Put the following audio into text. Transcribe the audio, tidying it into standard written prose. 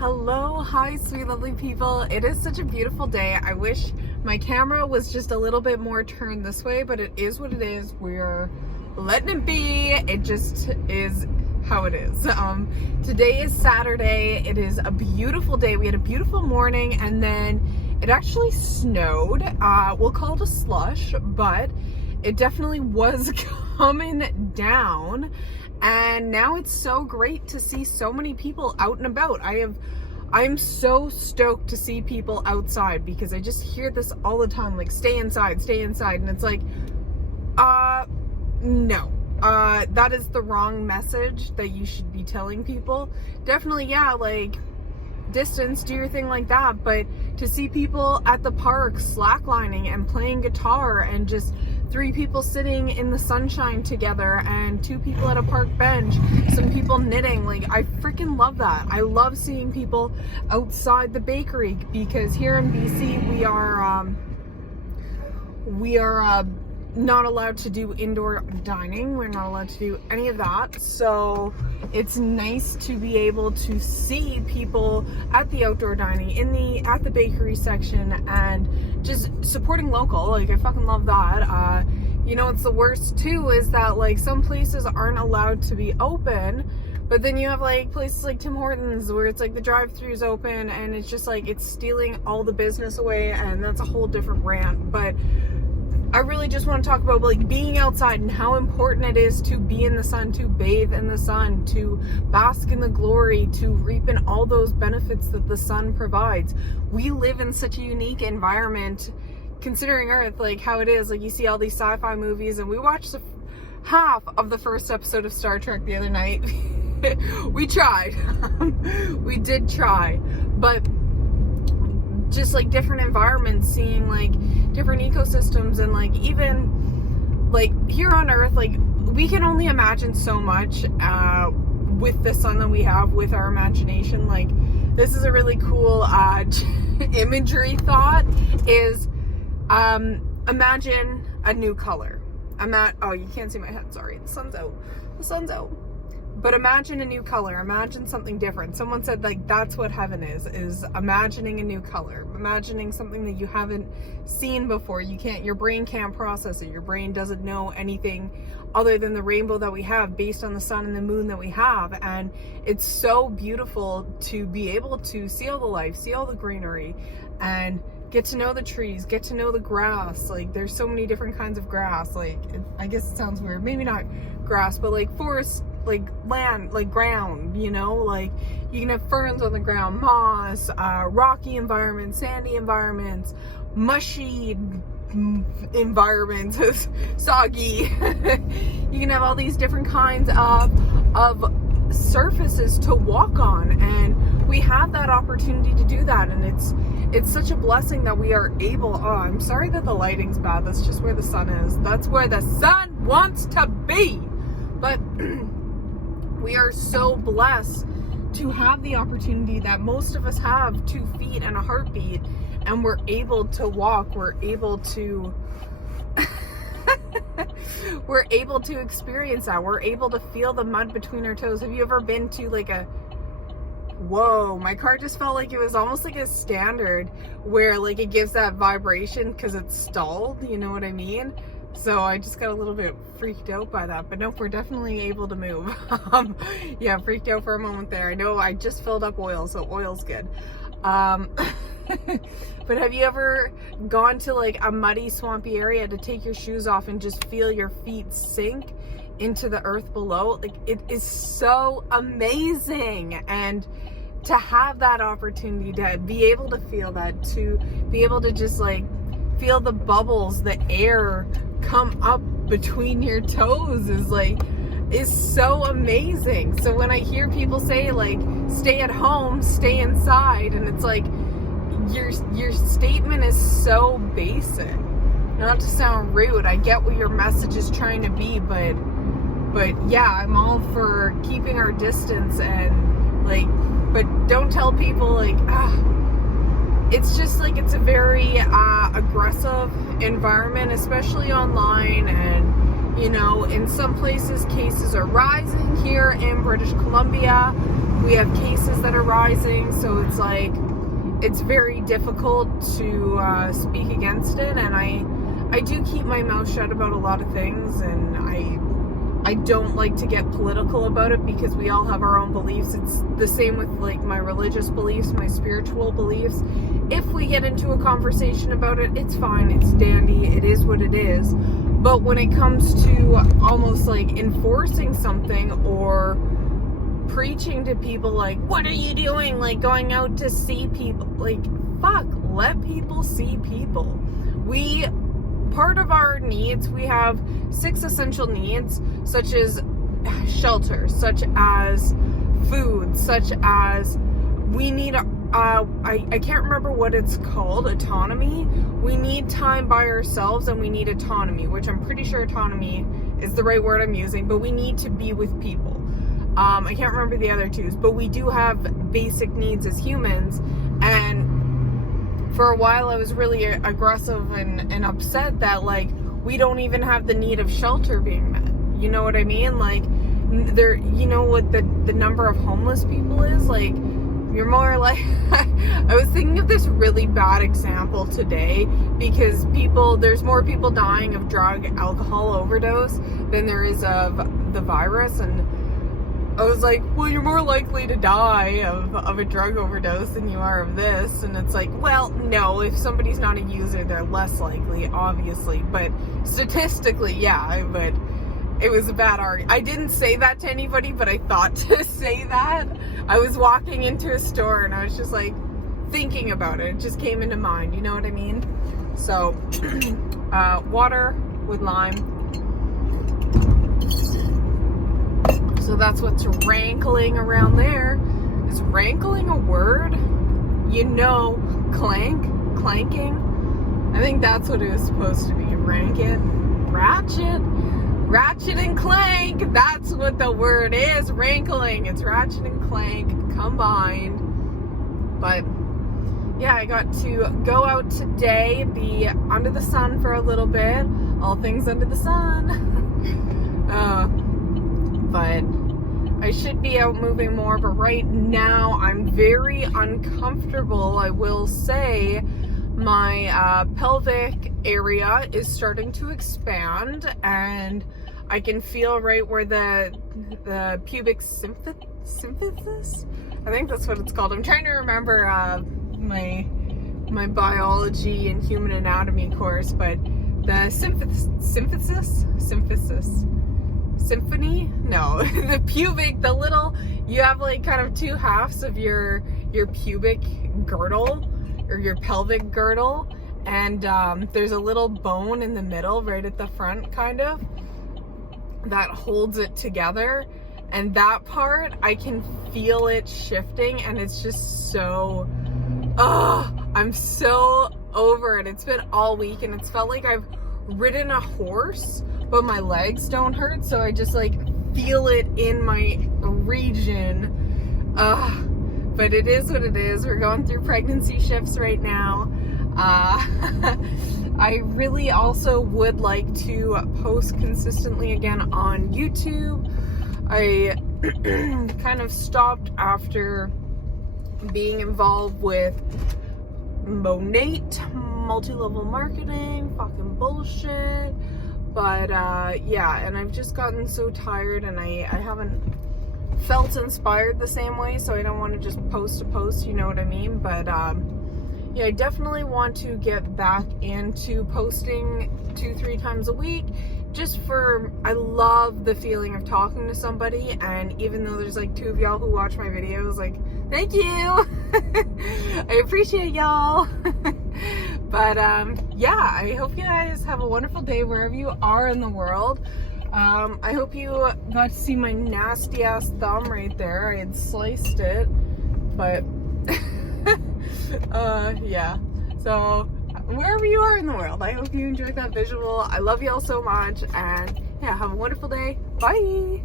Hello, hi, sweet, lovely people. It is such a beautiful day. I wish my camera was just a little bit more turned this way, but it is what it is. We're letting it be. It just is how it is. Today is Saturday. It is a beautiful day. We had a beautiful morning, and then it actually snowed. We'll call it a slush, but it definitely was coming down. And now it's so great to see so many people out and about. I'm so stoked to see people outside because I just hear this all the time, like stay inside. And it's like, no. That is the wrong message that you should be telling people. Definitely, yeah, like distance, do your thing like that. But to see people at the park slacklining and playing guitar and just 3 people sitting in the sunshine together and 2 people at a park bench, some people knitting, like I freaking love that. I love seeing people outside the bakery because here in BC we are not allowed to do indoor dining. We're not allowed to do any of that. So it's nice to be able to see people at the outdoor dining, at the bakery section, and just supporting local. Like I fucking love that. You know, it's the worst too is that like some places aren't allowed to be open, but then you have like places like Tim Hortons where it's like the drive-thru's open and it's just like it's stealing all the business away, and that's a whole different rant. But I really just want to talk about like being outside and how important it is to be in the sun, to bathe in the sun, to bask in the glory, to reap in all those benefits that the sun provides. We live in such a unique environment, considering Earth, like how it is. Like you see all these sci-fi movies, and we watched half of the first episode of Star Trek the other night. We tried. We did try, but just like different environments, seeing like different ecosystems, and like even like here on Earth, like we can only imagine so much with the sun that we have, with our imagination. Like this is a really cool imagery thought is imagine a new color. Oh, you can't see my head, sorry, the sun's out. But imagine a new color, imagine something different. Someone said like that's what heaven is imagining a new color, imagining something that you haven't seen before. Your brain can't process it. Your brain doesn't know anything other than the rainbow that we have based on the sun and the moon that we have. And it's so beautiful to be able to see all the life, see all the greenery, and get to know the trees, get to know the grass. Like there's so many different kinds of grass. Like I guess it sounds weird, maybe not grass, but like forest, like land, like ground, you know, like you can have ferns on the ground, moss, rocky environments, sandy environments, mushy environments, soggy. You can have all these different kinds of surfaces to walk on, and we have that opportunity to do that. And it's such a blessing that we are able. Oh, I'm sorry that the lighting's bad. That's just where the sun is. That's where the sun wants to be. But we are so blessed to have the opportunity that most of us have, 2 feet and a heartbeat, and we're able to walk, we're able to we're able to experience that, we're able to feel the mud between our toes. Have you ever been to like whoa, my car just felt like it was almost like a standard where like it gives that vibration because it's stalled, you know what I mean? So I just got a little bit freaked out by that, but no, we're definitely able to move. Yeah, freaked out for a moment there. I know I just filled up oil, so oil's good. But have you ever gone to like a muddy, swampy area to take your shoes off and just feel your feet sink into the earth below? Like it is so amazing. And to have that opportunity, to be able to feel that, to be able to just like feel the bubbles, the air come up between your toes is so amazing. So when I hear people say like stay at home, stay inside, and it's like your statement is so basic. Not to sound rude, I get what your message is trying to be, but yeah, I'm all for keeping our distance and like, but don't tell people like it's just like it's a very aggressive environment, especially online. And You know, in some places, cases are rising. Here in British Columbia, we have cases that are rising, so it's like, it's very difficult to speak against it, and I do keep my mouth shut about a lot of things, and I don't like to get political about it because we all have our own beliefs. It's the same with like my religious beliefs, my spiritual beliefs. If we get into a conversation about it, it's fine, it's dandy, it is what it is. But when it comes to almost like enforcing something or preaching to people like, what are you doing? Like going out to see people, like, fuck, let people see people. Part of our needs, we have 6 essential needs, such as shelter, such as food, such as we need, I can't remember what it's called, autonomy. We need time by ourselves, and we need autonomy, which I'm pretty sure autonomy is the right word I'm using, but we need to be with people. I can't remember the other 2, but we do have basic needs as humans, and for a while I was really aggressive and upset that like we don't even have the need of shelter being met. You know what I mean? Like there, you know what the number of homeless people is? Like you're more like I was thinking of this really bad example today because there's more people dying of alcohol overdose than there is of the virus, and I was like, well, you're more likely to die of a drug overdose than you are of this. And it's like, well, no, if somebody's not a user, they're less likely, obviously. But statistically, yeah, but it was a bad argument. I didn't say that to anybody, but I thought to say that. I was walking into a store and I was just like thinking about it. It just came into mind, you know what I mean? So, water with lime. So that's what's rankling around there. Is rankling a word? You know, clanking. I think that's what it was supposed to be. Ratchet and clank. That's what the word is. Rankling. It's ratchet and clank combined. But yeah, I got to go out today, be under the sun for a little bit. All things under the sun. But I should be out moving more, but right now I'm very uncomfortable. I will say my pelvic area is starting to expand, and I can feel right where the pubic symphysis, I think that's what it's called. I'm trying to remember my biology and human anatomy course, but the symphysis. Symphony? No, the pubic, you have like kind of 2 halves of your pubic girdle or your pelvic girdle, and there's a little bone in the middle right at the front kind of that holds it together, and that part I can feel it shifting, and it's just so I'm so over it. It's been all week and it's felt like I've ridden a horse, but my legs don't hurt, so I just like feel it in my region. But it is what it is. We're going through pregnancy shifts right now. I really also would like to post consistently again on YouTube. I kind of stopped after being involved with Monate, multi-level marketing, fucking bullshit. But yeah, and I've just gotten so tired, and I haven't felt inspired the same way, so I don't want to just post a post, you know what I mean? But yeah, I definitely want to get back into posting 2-3 times a week, I love the feeling of talking to somebody, and even though there's like 2 of y'all who watch my videos, like, thank you. I appreciate y'all. But yeah, I hope you guys have a wonderful day wherever you are in the world. I hope you got to see my nasty ass thumb right there. I had sliced it, but yeah. So wherever you are in the world, I hope you enjoyed that visual. I love y'all so much, and yeah, have a wonderful day. Bye.